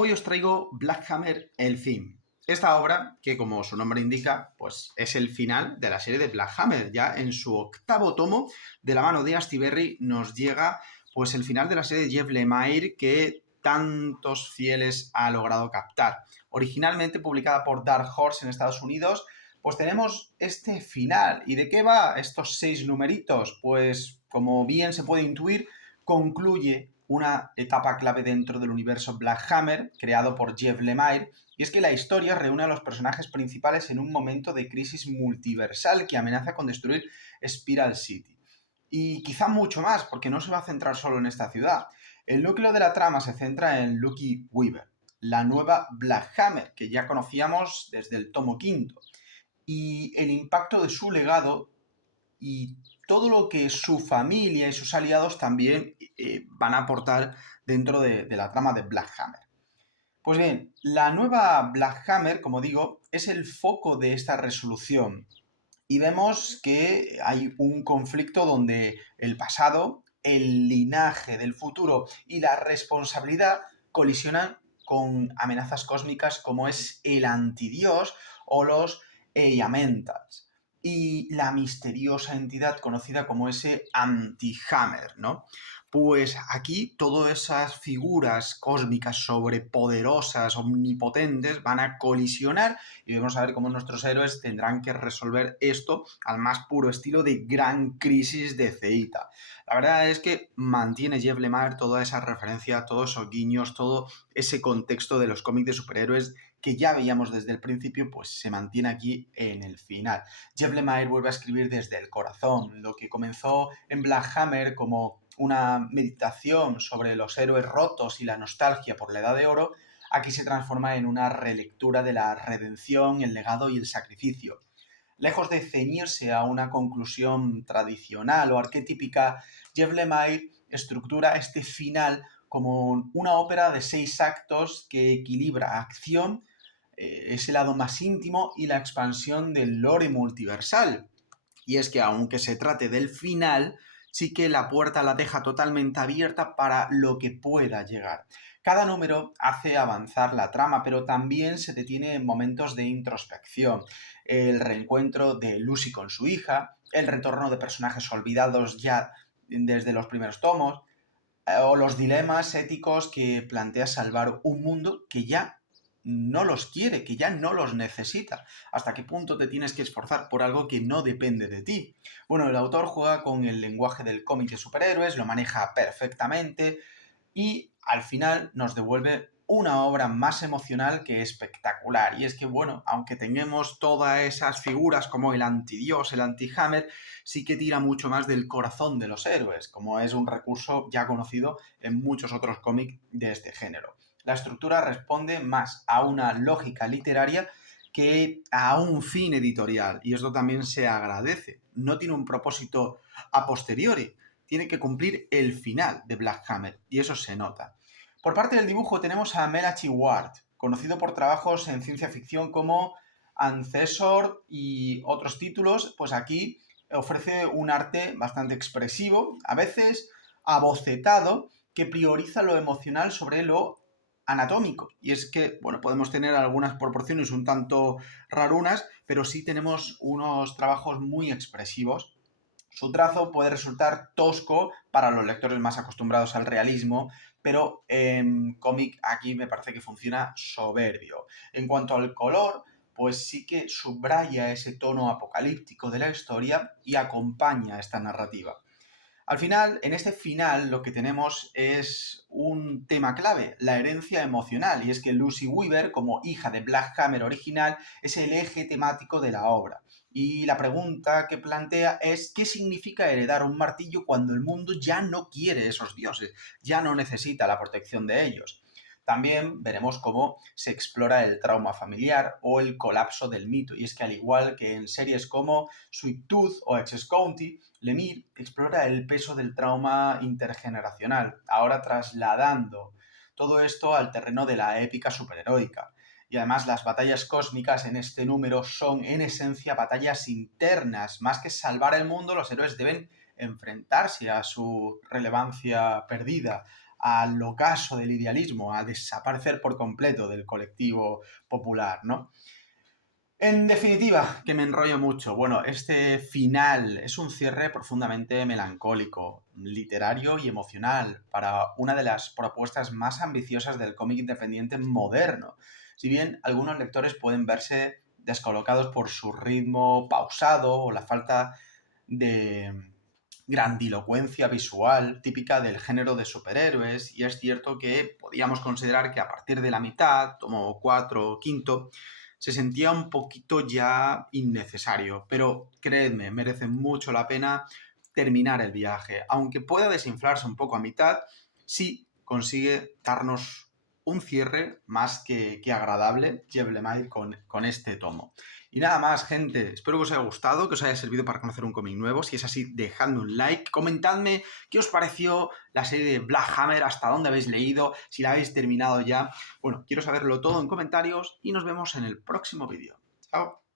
Hoy os traigo Black Hammer, el fin. Esta obra, que como su nombre indica, pues es el final de la serie de Black Hammer. Ya en su octavo tomo, de la mano de Astiberri, nos llega pues el final de la serie de Jeff Lemire que tantos fieles ha logrado captar. Originalmente publicada por Dark Horse en Estados Unidos, pues tenemos este final. ¿Y de qué va estos 6 numeritos? Pues como bien se puede intuir, concluye una etapa clave dentro del universo Black Hammer, creado por Jeff Lemire, y es que la historia reúne a los personajes principales en un momento de crisis multiversal que amenaza con destruir Spiral City. Y quizá mucho más, porque no se va a centrar solo en esta ciudad. El núcleo de la trama se centra en Lucky Weaver, la nueva Black Hammer, que ya conocíamos desde el tomo quinto, y el impacto de su legado y todo lo que su familia y sus aliados también van a aportar dentro de la trama de Black Hammer. Pues bien, la nueva Black Hammer, como digo, es el foco de esta resolución. Y vemos que hay un conflicto donde el pasado, el linaje del futuro y la responsabilidad colisionan con amenazas cósmicas como es el antidios o los Elementals y la misteriosa entidad conocida como ese anti-Hammer, ¿no? Pues aquí todas esas figuras cósmicas sobrepoderosas, omnipotentes, van a colisionar y vamos a ver cómo nuestros héroes tendrán que resolver esto al más puro estilo de Gran Crisis de Zeita. La verdad es que mantiene Jeff Lemire toda esa referencia, todos esos guiños, todo ese contexto de los cómics de superhéroes que ya veíamos desde el principio, pues se mantiene aquí en el final. Jeff Lemire vuelve a escribir desde el corazón, lo que comenzó en Black Hammer como una meditación sobre los héroes rotos y la nostalgia por la Edad de Oro, aquí se transforma en una relectura de la redención, el legado y el sacrificio. Lejos de ceñirse a una conclusión tradicional o arquetípica, Jeff Lemire estructura este final como una ópera de 6 actos que equilibra acción, ese lado más íntimo y la expansión del lore multiversal. Y es que aunque se trate del final, sí que la puerta la deja totalmente abierta para lo que pueda llegar. Cada número hace avanzar la trama, pero también se detiene en momentos de introspección. El reencuentro de Lucy con su hija, el retorno de personajes olvidados ya desde los primeros tomos, o los dilemas éticos que plantea salvar un mundo que ya no los quiere, que ya no los necesita. ¿Hasta qué punto te tienes que esforzar por algo que no depende de ti? Bueno, el autor juega con el lenguaje del cómic de superhéroes, lo maneja perfectamente y al final nos devuelve una obra más emocional que espectacular. Y es que, bueno, aunque tengamos todas esas figuras como el antidios, el anti-Hammer, sí que tira mucho más del corazón de los héroes, como es un recurso ya conocido en muchos otros cómics de este género. La estructura responde más a una lógica literaria que a un fin editorial, y esto también se agradece. No tiene un propósito a posteriori, tiene que cumplir el final de Black Hammer, y eso se nota. Por parte del dibujo tenemos a Malachi Ward, conocido por trabajos en ciencia ficción como Ancestor y otros títulos, pues aquí ofrece un arte bastante expresivo, a veces abocetado, que prioriza lo emocional sobre lo anatómico. Y es que, bueno, podemos tener algunas proporciones un tanto rarunas, pero sí tenemos unos trabajos muy expresivos. Su trazo puede resultar tosco para los lectores más acostumbrados al realismo, pero en cómic aquí me parece que funciona soberbio. En cuanto al color, pues sí que subraya ese tono apocalíptico de la historia y acompaña esta narrativa. Al final, en este final, lo que tenemos es un tema clave, la herencia emocional, y es que Lucy Weaver, como hija de Black Hammer original, es el eje temático de la obra. Y la pregunta que plantea es ¿qué significa heredar un martillo cuando el mundo ya no quiere esos dioses, ya no necesita la protección de ellos? También veremos cómo se explora el trauma familiar o el colapso del mito. Y es que al igual que en series como Sweet Tooth o Access County, Lemire explora el peso del trauma intergeneracional, ahora trasladando todo esto al terreno de la épica superheroica. Y además las batallas cósmicas en este número son en esencia batallas internas. Más que salvar el mundo, los héroes deben enfrentarse a su relevancia perdida, al ocaso del idealismo, a desaparecer por completo del colectivo popular, ¿no? En definitiva, que me enrollo mucho. Bueno, este final es un cierre profundamente melancólico, literario y emocional para una de las propuestas más ambiciosas del cómic independiente moderno. Si bien algunos lectores pueden verse descolocados por su ritmo pausado o la falta de grandilocuencia visual típica del género de superhéroes, y es cierto que podíamos considerar que a partir de la mitad, tomo 4 o quinto, se sentía un poquito ya innecesario, pero creedme, merece mucho la pena terminar el viaje. Aunque pueda desinflarse un poco a mitad, sí consigue darnos un cierre más que agradable, Jebblemire, con este tomo. Y nada más, gente, espero que os haya gustado, que os haya servido para conocer un cómic nuevo. Si es así, dejadme un like, comentadme qué os pareció la serie de Black Hammer, hasta dónde habéis leído, si la habéis terminado ya. Bueno, quiero saberlo todo en comentarios y nos vemos en el próximo vídeo. Chao.